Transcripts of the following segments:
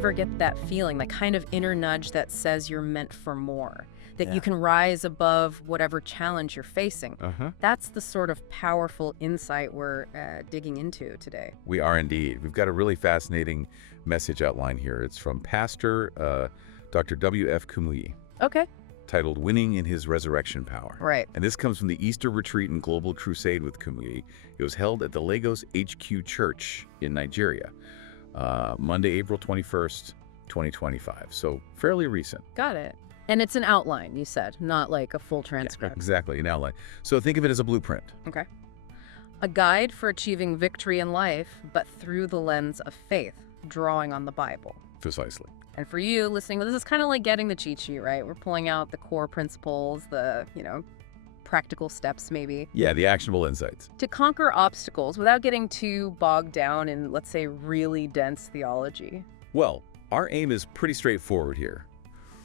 ever get that feeling, that kind of inner nudge that says you're meant for more, that Yeah. you can rise above whatever challenge you're facing? That's the sort of powerful insight we're digging into today. We are indeed. We've got a really fascinating message outline here. It's from Pastor Dr. W.F Kumuyi, Okay. titled Winning in His Resurrection Power. Right. And this comes from the Easter Retreat and Global Crusade with Kumuyi. It was held at the Lagos HQ Church in Nigeria, Monday, April 21st, 2025. So fairly recent. Got it. And it's an outline, you said, not like a full transcript. Exactly, an outline. So think of it as a blueprint. Okay. A guide for achieving victory in life, but through the lens of faith, drawing on the Bible. Precisely. And for you listening, this is kind of like getting the cheat sheet, right? We're pulling out the core principles, the, practical steps maybe, Yeah, the actionable insights. to conquer obstacles without getting too bogged down in, let's say, really dense theology. Well, our aim is pretty straightforward here.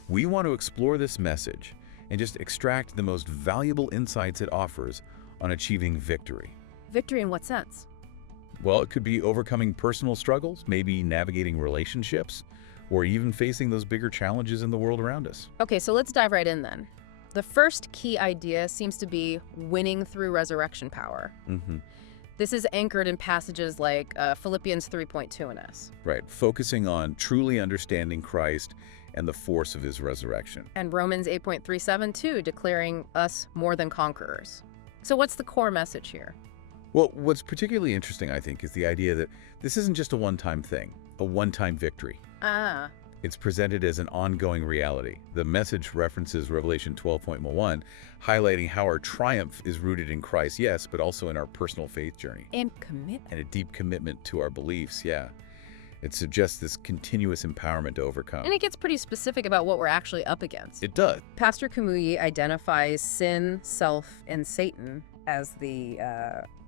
We want to explore this message and just extract the most valuable insights it offers on achieving victory. Victory in what sense? Well, it could be overcoming personal struggles, maybe navigating relationships, or even facing those bigger challenges in the world around us. Okay, so let's dive right in then. The first key idea seems to be winning through resurrection power. This is anchored in passages like Philippians 3.2 and S. Right, focusing on truly understanding Christ and the force of his resurrection. And Romans 8.37 too, declaring us more than conquerors. So what's the core message here? Well, what's particularly interesting, I think, is the idea that this isn't just a one-time thing, a one-time victory. Ah, It's presented as an ongoing reality. The message references Revelation 12.1, highlighting how our triumph is rooted in Christ, yes, but also in our personal faith journey. and commitment. And a deep commitment to our beliefs, yeah. It suggests this continuous empowerment to overcome. And it gets pretty specific about what we're actually up against. It does. Pastor Kumuyi identifies sin, self, and Satan as the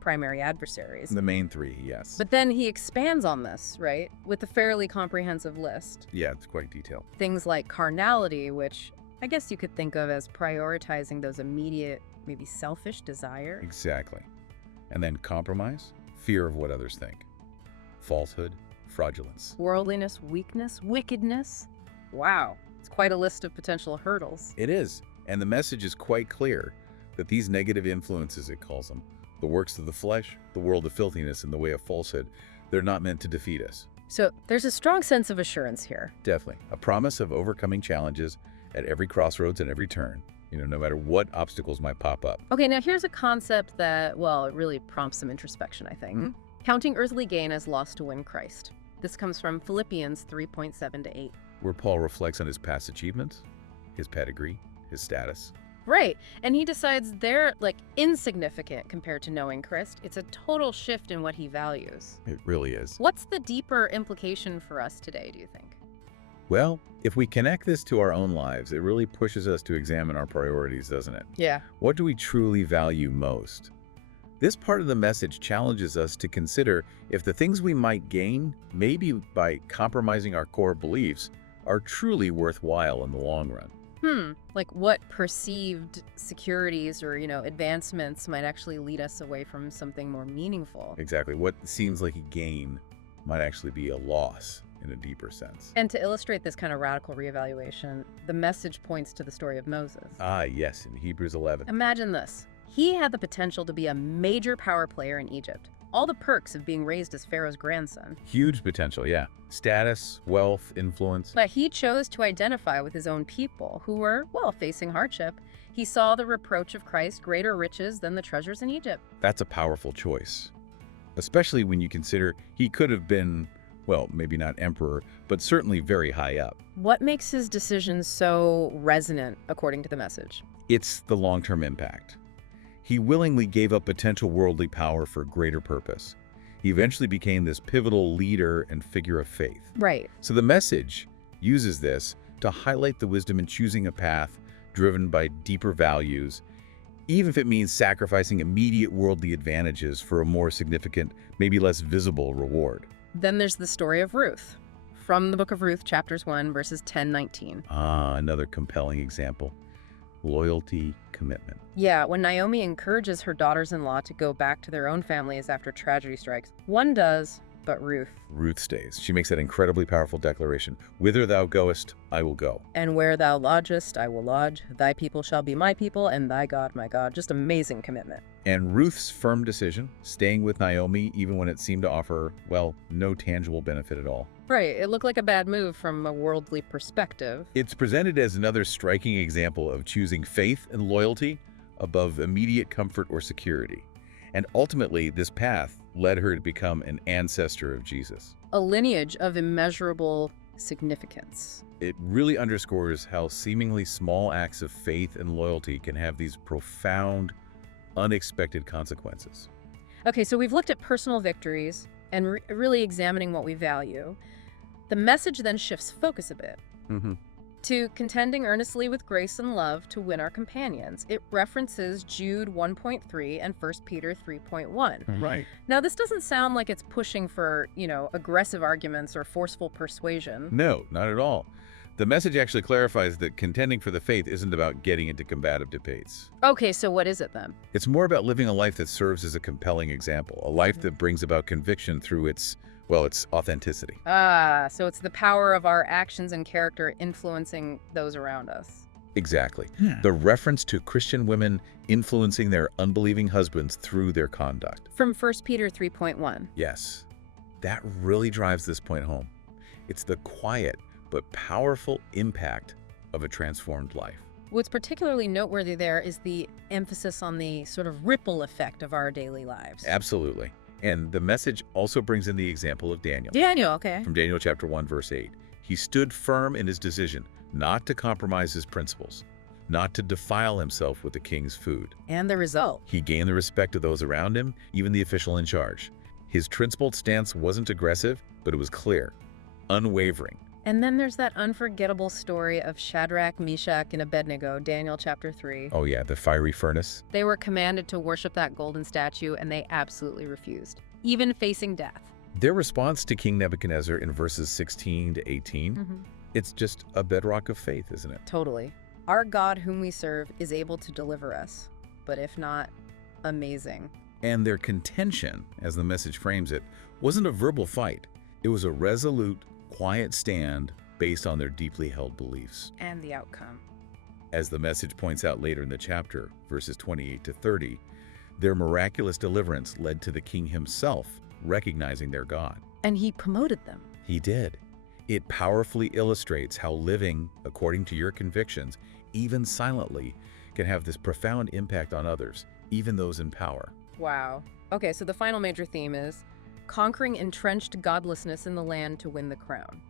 primary adversaries. The main three, yes. But then he expands on this, right, with a fairly comprehensive list. Yeah, it's quite detailed. Things like carnality, which I guess you could think of as prioritizing those immediate, maybe selfish desires. Exactly. And then compromise, fear of what others think. Falsehood, fraudulence. Worldliness, weakness, wickedness. Wow, it's quite a list of potential hurdles. It is. And the message is quite clear that these negative influences, it calls them, the works of the flesh, the world of filthiness, and the way of falsehood, they're not meant to defeat us. So there's a strong sense of assurance here. Definitely. A promise of overcoming challenges at every crossroads and every turn, no matter what obstacles might pop up. Okay, now here's a concept that, well, it really prompts some introspection, I think. Counting earthly gain as loss to win Christ. This comes from Philippians 3.7 to 8. Where Paul reflects on his past achievements, his pedigree, his status. Right, and he decides they're, insignificant compared to knowing Christ. It's a total shift in what he values. It really is. What's the deeper implication for us today, do you think? Well, if we connect this to our own lives, it really pushes us to examine our priorities, doesn't it? Yeah. What do we truly value most? This part of the message challenges us to consider if the things we might gain, maybe by compromising our core beliefs, are truly worthwhile in the long run. Like what perceived securities or, advancements might actually lead us away from something more meaningful. Exactly. What seems like a gain might actually be a loss in a deeper sense. And to illustrate this kind of radical reevaluation, the message points to the story of Moses. Ah, yes, in Hebrews 11. Imagine this. He had the potential to be a major power player in Egypt. All the perks of being raised as Pharaoh's grandson. Huge potential, yeah. Status, wealth, influence. But he chose to identify with his own people, who were, facing hardship. He saw the reproach of Christ, greater riches than the treasures in Egypt. That's a powerful choice, especially when you consider he could have been, maybe not emperor, but certainly very high up. What makes his decision so resonant, according to the message? It's the long-term impact. He willingly gave up potential worldly power for a greater purpose. He eventually became this pivotal leader and figure of faith. Right. So the message uses this to highlight the wisdom in choosing a path driven by deeper values, even if it means sacrificing immediate worldly advantages for a more significant, maybe less visible reward. Then there's the story of Ruth, from the book of Ruth, chapters 1, verses 10-19. Ah, another compelling example. Loyalty, commitment. Yeah, when Naomi encourages her daughters-in-law to go back to their own families after tragedy strikes, one does, But Ruth. Ruth stays. She makes that incredibly powerful declaration. Whither thou goest, I will go. And where thou lodgest, I will lodge. Thy people shall be my people, and thy God my God. Just amazing commitment. And Ruth's firm decision, staying with Naomi even when it seemed to offer, well, no tangible benefit at all. Right, it looked like a bad move from a worldly perspective. It's presented as another striking example of choosing faith and loyalty above immediate comfort or security. And ultimately, this path led her to become an ancestor of Jesus. A lineage of immeasurable significance. It really underscores how seemingly small acts of faith and loyalty can have these profound, unexpected consequences. Okay, so we've looked at personal victories and really examining what we value. The message then shifts focus a bit to contending earnestly with grace and love to win our companions. It references Jude 1.3 and 1 Peter 3.1. Right. Now, this doesn't sound like it's pushing for, aggressive arguments or forceful persuasion. No, not at all. The message actually clarifies that contending for the faith isn't about getting into combative debates. Okay, so what is it then? It's more about living a life that serves as a compelling example, a life that brings about conviction through its authenticity. So it's the power of our actions and character influencing those around us. Exactly. The reference to Christian women influencing their unbelieving husbands through their conduct. From 1 Peter 3.1. Yes, that really drives this point home. It's the quiet but powerful impact of a transformed life. What's particularly noteworthy there is the emphasis on the sort of ripple effect of our daily lives. Absolutely. And the message also brings in the example of Daniel. Daniel, okay. From Daniel chapter 1, verse 8. He stood firm in his decision not to compromise his principles, not to defile himself with the king's food. And the result? He gained the respect of those around him, even the official in charge. His principled stance wasn't aggressive, but it was clear, unwavering. And then there's that unforgettable story of Shadrach, Meshach, and Abednego, Daniel chapter 3. Oh yeah, the fiery furnace. They were commanded to worship that golden statue, and they absolutely refused, even facing death. Their response to King Nebuchadnezzar in verses 16 to 18, it's just a bedrock of faith, isn't it? Totally. Our God whom we serve is able to deliver us, but if not, amazing. And their contention, as the message frames it, wasn't a verbal fight. It was a resolute, quiet stand based on their deeply held beliefs. And the outcome. As the message points out later in the chapter, verses 28 to 30, their miraculous deliverance led to the king himself recognizing their God. And he promoted them. He did. It powerfully illustrates how living according to your convictions, even silently, can have this profound impact on others, even those in power. Wow. Okay, so the final major theme is conquering entrenched godlessness in the land to win the crown.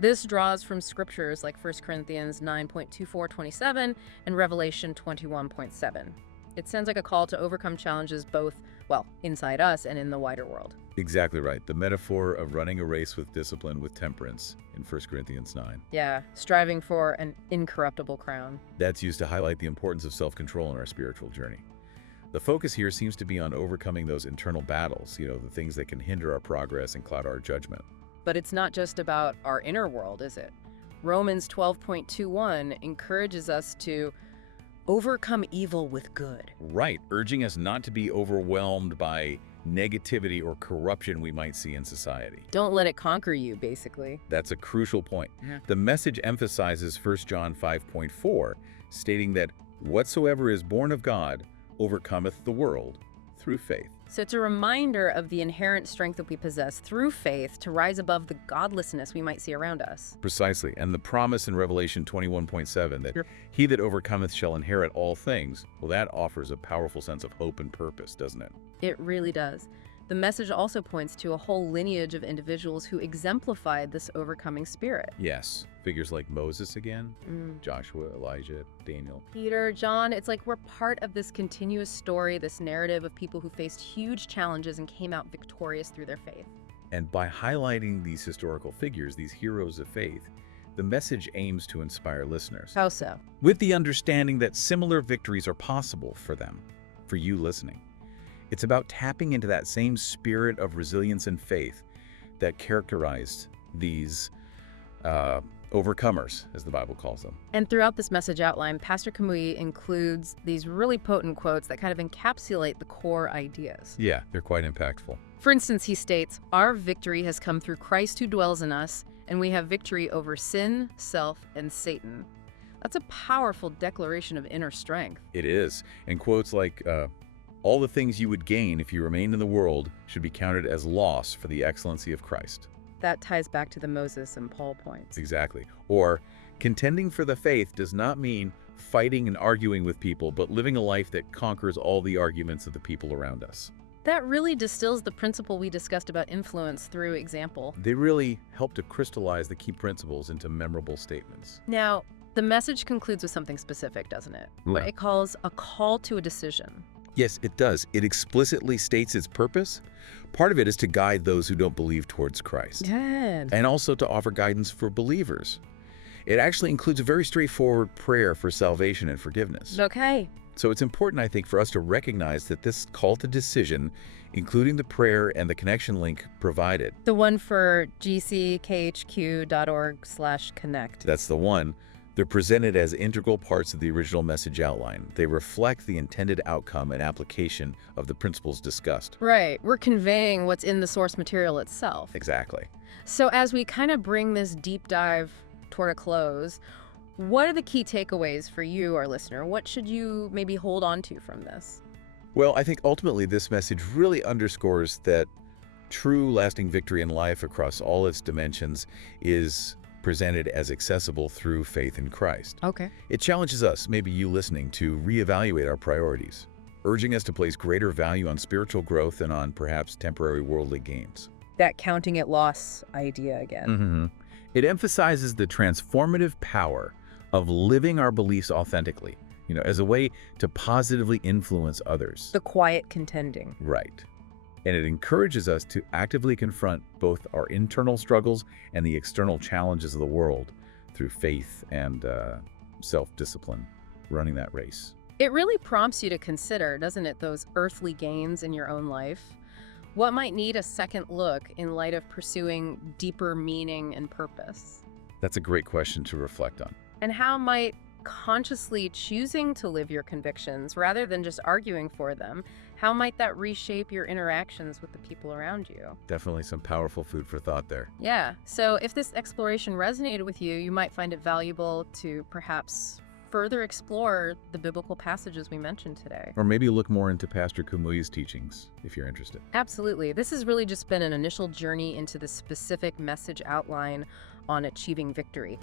This draws from scriptures like 1 Corinthians 9.24-27 and Revelation 21.7. It sounds like a call to overcome challenges both, inside us and in the wider world. Exactly right. The metaphor of running a race with discipline with temperance in 1 Corinthians 9. Yeah, striving for an incorruptible crown. That's used to highlight the importance of self-control in our spiritual journey. The focus here seems to be on overcoming those internal battles, the things that can hinder our progress and cloud our judgment. But it's not just about our inner world, is it? Romans 12.21 encourages us to overcome evil with good. Right, urging us not to be overwhelmed by negativity or corruption we might see in society. Don't let it conquer you, basically. That's a crucial point. The message emphasizes 1 John 5.4, stating that whatsoever is born of God overcometh the world through faith. So it's a reminder of the inherent strength that we possess through faith to rise above the godlessness we might see around us. Precisely, and the promise in Revelation 21.7 that he that overcometh shall inherit all things, that offers a powerful sense of hope and purpose, doesn't it? It really does. The message also points to a whole lineage of individuals who exemplified this overcoming spirit. Yes, figures like Moses again, Joshua, Elijah, Daniel. Peter, John, it's like we're part of this continuous story, this narrative of people who faced huge challenges and came out victorious through their faith. And by highlighting these historical figures, these heroes of faith, the message aims to inspire listeners. How so? With the understanding that similar victories are possible for them, for you listening. It's about tapping into that same spirit of resilience and faith that characterized these overcomers, as the Bible calls them. And throughout this message outline, Pastor Kumuyi includes these really potent quotes that kind of encapsulate the core ideas. Yeah, they're quite impactful. For instance, he states, "Our victory has come through Christ who dwells in us, and we have victory over sin, self, and Satan." That's a powerful declaration of inner strength. It is. And quotes like, all the things you would gain if you remained in the world should be counted as loss for the excellency of Christ. That ties back to the Moses and Paul points. Exactly. Or, contending for the faith does not mean fighting and arguing with people, but living a life that conquers all the arguments of the people around us. That really distills the principle we discussed about influence through example. They really help to crystallize the key principles into memorable statements. Now, the message concludes with something specific, doesn't it? What it calls a call to a decision. Yes, it does. It explicitly states its purpose. Part of it is to guide those who don't believe towards Christ. Good. And also to offer guidance for believers. It actually includes a very straightforward prayer for salvation and forgiveness. Okay. So it's important, I think, for us to recognize that this call to decision, including the prayer and the connection link provided. The one for gckhq.org/connect. That's the one. They're presented as integral parts of the original message outline. They reflect the intended outcome and application of the principles discussed. Right. We're conveying what's in the source material itself. Exactly. So as we kind of bring this deep dive toward a close, what are the key takeaways for you, our listener? What should you maybe hold on to from this? Well, I think ultimately this message really underscores that true lasting victory in life across all its dimensions is presented as accessible through faith in Christ. Okay. It challenges us, maybe you listening, to reevaluate our priorities, urging us to place greater value on spiritual growth and on perhaps temporary worldly gains. That counting it loss idea again. It emphasizes the transformative power of living our beliefs authentically, as a way to positively influence others. The quiet contending. Right. And it encourages us to actively confront both our internal struggles and the external challenges of the world through faith and self-discipline, running that race. It really prompts you to consider, doesn't it, those earthly gains in your own life? What might need a second look in light of pursuing deeper meaning and purpose? That's a great question to reflect on. And how might consciously choosing to live your convictions rather than just arguing for them, how might that reshape your interactions with the people around you? Definitely some powerful food for thought there. Yeah, so if this exploration resonated with you, you might find it valuable to perhaps further explore the biblical passages we mentioned today. Or maybe look more into Pastor Kumuyi's teachings, if you're interested. Absolutely. This has really just been an initial journey into the specific message outline on achieving victory.